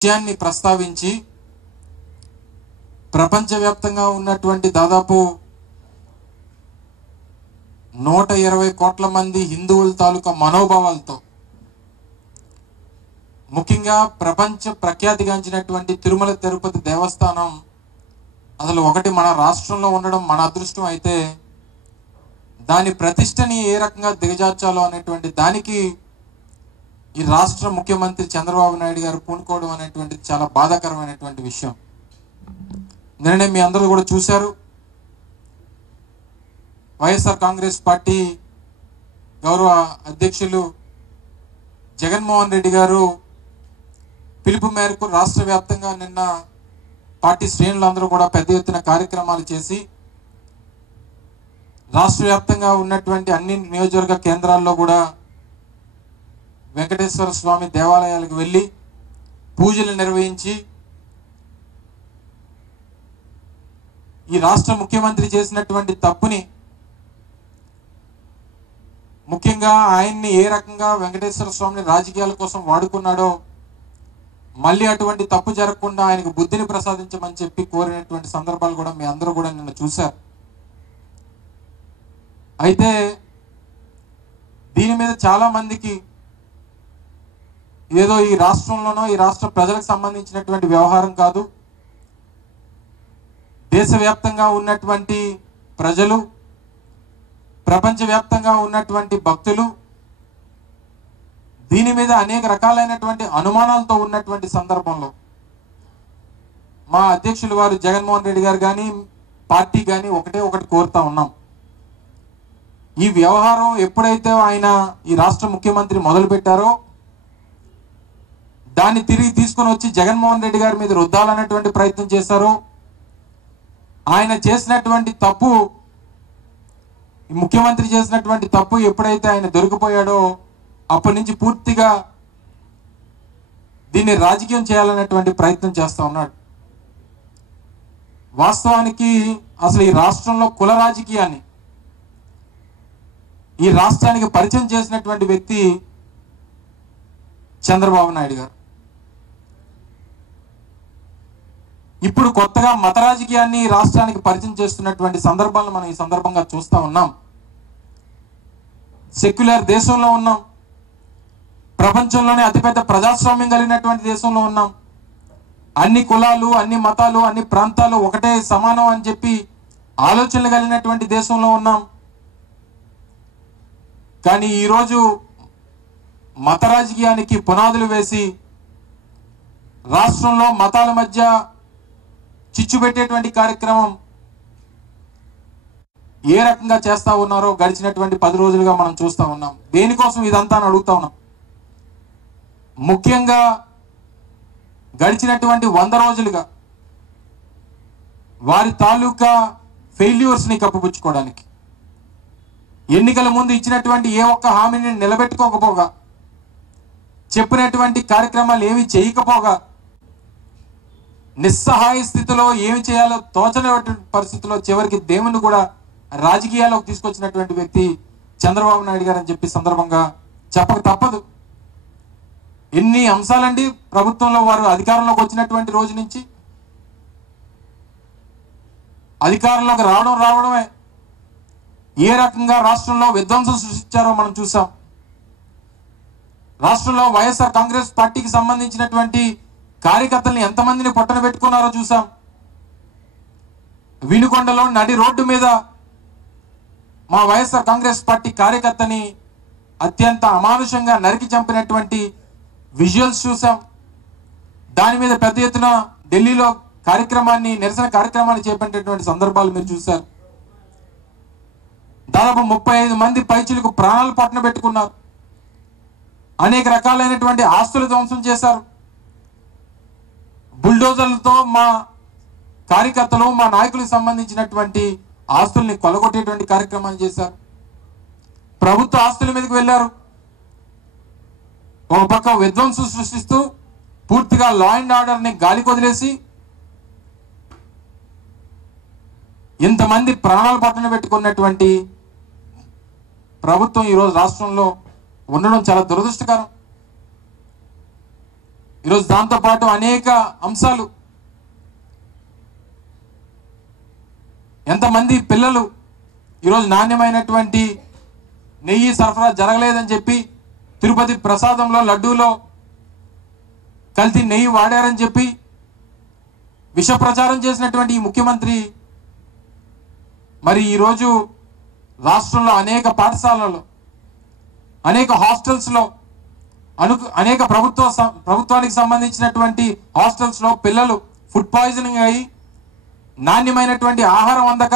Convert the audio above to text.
విషయాన్ని ప్రస్తావించి ప్రపంచవ్యాప్తంగా ఉన్నటువంటి దాదాపు 120 కోట్ల మంది హిందువుల తాలూకా మనోభావాలతో ముఖ్యంగా ప్రపంచ ప్రఖ్యాతిగాంచినటువంటి తిరుమల తిరుపతి దేవస్థానం అసలు ఒకటి మన రాష్ట్రంలో ఉండడం మన అదృష్టం అయితే దాని ప్రతిష్టని ఏ రకంగా దిగజార్చాలో అనేటువంటి దానికి ఈ రాష్ట్ర ముఖ్యమంత్రి చంద్రబాబు నాయుడు గారు పూనుకోవడం అనేటువంటిది చాలా బాధాకరమైనటువంటి విషయం. నిన్ననే మీ అందరూ కూడా చూశారు, వైఎస్ఆర్ కాంగ్రెస్ పార్టీ గౌరవ అధ్యక్షులు జగన్మోహన్ రెడ్డి గారు పిలుపు మేరకు రాష్ట్ర వ్యాప్తంగా నిన్న పార్టీ శ్రేణులందరూ కూడా పెద్ద ఎత్తున కార్యక్రమాలు చేసి రాష్ట్ర వ్యాప్తంగా ఉన్నటువంటి అన్ని నియోజకవర్గ కేంద్రాల్లో కూడా వెంకటేశ్వర స్వామి దేవాలయాలకు వెళ్ళి పూజలు నిర్వహించి ఈ రాష్ట్ర ముఖ్యమంత్రి చేసినటువంటి తప్పుని, ముఖ్యంగా ఆయన్ని ఏ రకంగా వెంకటేశ్వర స్వామిని రాజకీయాల కోసం వాడుకున్నాడో మళ్ళీ అటువంటి తప్పు జరగకుండా ఆయనకు బుద్ధిని ప్రసాదించమని చెప్పి కోరినటువంటి సందర్భాలు కూడా మీ అందరూ కూడా నిన్న చూశారు. అయితే దీని మీద చాలా మందికి ఏదో ఈ రాష్ట్రంలోనో ఈ రాష్ట్ర ప్రజలకు సంబంధించినటువంటి వ్యవహారం కాదు, దేశవ్యాప్తంగా ఉన్నటువంటి ప్రజలు, ప్రపంచవ్యాప్తంగా ఉన్నటువంటి భక్తులు దీని మీద అనేక రకాలైనటువంటి అనుమానాలతో ఉన్నటువంటి సందర్భంలో మా అధ్యక్షులు వారు జగన్మోహన్ రెడ్డి గారు కానీ పార్టీ కానీ ఒకటి కోరుతా ఉన్నాం. ఈ వ్యవహారం ఎప్పుడైతే ఆయన ఈ రాష్ట్ర ముఖ్యమంత్రి మొదలు పెట్టారో దాన్ని తిరిగి తీసుకొని వచ్చి జగన్మోహన్ రెడ్డి గారి మీద రుద్దాలనేటువంటి ప్రయత్నం చేశారు. ఆయన చేసినటువంటి తప్పు, ముఖ్యమంత్రి చేసినటువంటి తప్పు ఎప్పుడైతే ఆయన దొరికిపోయాడో అప్పటి నుంచి పూర్తిగా దీన్ని రాజకీయం చేయాలనేటువంటి ప్రయత్నం చేస్తూ ఉన్నాడు. వాస్తవానికి అసలు ఈ రాష్ట్రంలో కుల రాజకీయాన్ని ఈ రాష్ట్రానికి పరిచయం చేసినటువంటి వ్యక్తి చంద్రబాబు నాయుడు గారు. ఇప్పుడు కొత్తగా మత రాజకీయాన్ని రాష్ట్రానికి పరిచయం చేస్తున్నటువంటి సందర్భాలను మనం ఈ సందర్భంగా చూస్తూ ఉన్నాం. సెక్యులర్ దేశంలో ఉన్నాం, ప్రపంచంలోనే అతిపెద్ద ప్రజాస్వామ్యం కలిగినటువంటి దేశంలో ఉన్నాం, అన్ని కులాలు అన్ని మతాలు అన్ని ప్రాంతాలు ఒకటే సమానం అని చెప్పి ఆలోచనలు కలిగినటువంటి దేశంలో ఉన్నాం. కానీ ఈరోజు మత రాజకీయానికి పునాదులు వేసి రాష్ట్రంలో మతాల మధ్య చిచ్చు పెట్టేటువంటి కార్యక్రమం ఏ రకంగా చేస్తా ఉన్నారో గడిచినటువంటి 10 రోజులుగా మనం చూస్తూ ఉన్నాం. దేనికోసం ఇదంతా అని అడుగుతా ఉన్నాం. ముఖ్యంగా గడిచినటువంటి 100 రోజులుగా వారి తాలూకా ఫెయిల్యూర్స్ని కప్పిపుచ్చుకోవడానికి, ఎన్నికల ముందు ఇచ్చినటువంటి ఏ ఒక్క హామీని నిలబెట్టుకోకపోగా, చెప్పినటువంటి కార్యక్రమాలు ఏమి చేయకపోగా, నిస్సహాయ స్థితిలో ఏమి చేయాలో తోచనటువంటి పరిస్థితిలో చివరికి దేవుని కూడా రాజకీయాల్లోకి తీసుకొచ్చినటువంటి వ్యక్తి చంద్రబాబు నాయుడు గారు అని చెప్పి సందర్భంగా చెప్పక తప్పదు. ఎన్ని అంశాలండి ప్రభుత్వంలో వారు అధికారంలోకి వచ్చినటువంటి రోజు నుంచి అధికారంలోకి రావడమే ఏ రకంగా రాష్ట్రంలో విధ్వంసం సృష్టించారో మనం చూసాం. రాష్ట్రంలో వైఎస్ఆర్ కాంగ్రెస్ పార్టీకి సంబంధించినటువంటి కార్యకర్తల్ని ఎంతమందిని పొట్టన పెట్టుకున్నారో చూసాం. వినుకొండలో నడి రోడ్డు మీద మా వైఎస్ఆర్ కాంగ్రెస్ పార్టీ కార్యకర్తని అత్యంత అమానుషంగా నరికి చంపినటువంటి విజువల్స్ చూసాం. దాని మీద పెద్ద ఎత్తున ఢిల్లీలో నిరసన కార్యక్రమాన్ని చేపట్టేటువంటి సందర్భాలు మీరు చూశారు. దాదాపు 35 మంది పైచిలకు ప్రాణాలు పట్టణ పెట్టుకున్నారు. అనేక రకాలైనటువంటి ఆస్తులు ధ్వంసం చేశారు. బుల్డోజర్లతో మా కార్యకర్తలు మా నాయకులకు సంబంధించినటువంటి ఆస్తుల్ని కొలగొట్టేటువంటి కార్యక్రమాలు చేశారు. ప్రభుత్వ ఆస్తుల మీదకి వెళ్ళారు. ఒక పక్క విధ్వంసం సృష్టిస్తూ పూర్తిగా లా అండ్ ఆర్డర్ని గాలికి వదిలేసి ఇంతమంది ప్రాణాలు పట్టణ పెట్టుకున్నటువంటి ప్రభుత్వం ఈరోజు రాష్ట్రంలో ఉండడం చాలా దురదృష్టకరం. ఈరోజు దాంతోపాటు అనేక అంశాలు, ఎంతమంది పిల్లలు ఈరోజు నాణ్యమైనటువంటి నెయ్యి సరఫరా జరగలేదని చెప్పి తిరుపతి ప్రసాదంలో లడ్డూలో కల్తీ నెయ్యి వాడారని చెప్పి విష ప్రచారం చేసినటువంటి ఈ ముఖ్యమంత్రి మరి ఈరోజు రాష్ట్రంలో అనేక పాఠశాలల్లో, అనేక హాస్టల్స్లో, అనేక ప్రభుత్వానికి సంబంధించినటువంటి హాస్టల్స్లో పిల్లలు ఫుడ్ పాయిజనింగ్ అయ్యి నాణ్యమైనటువంటి ఆహారం అందక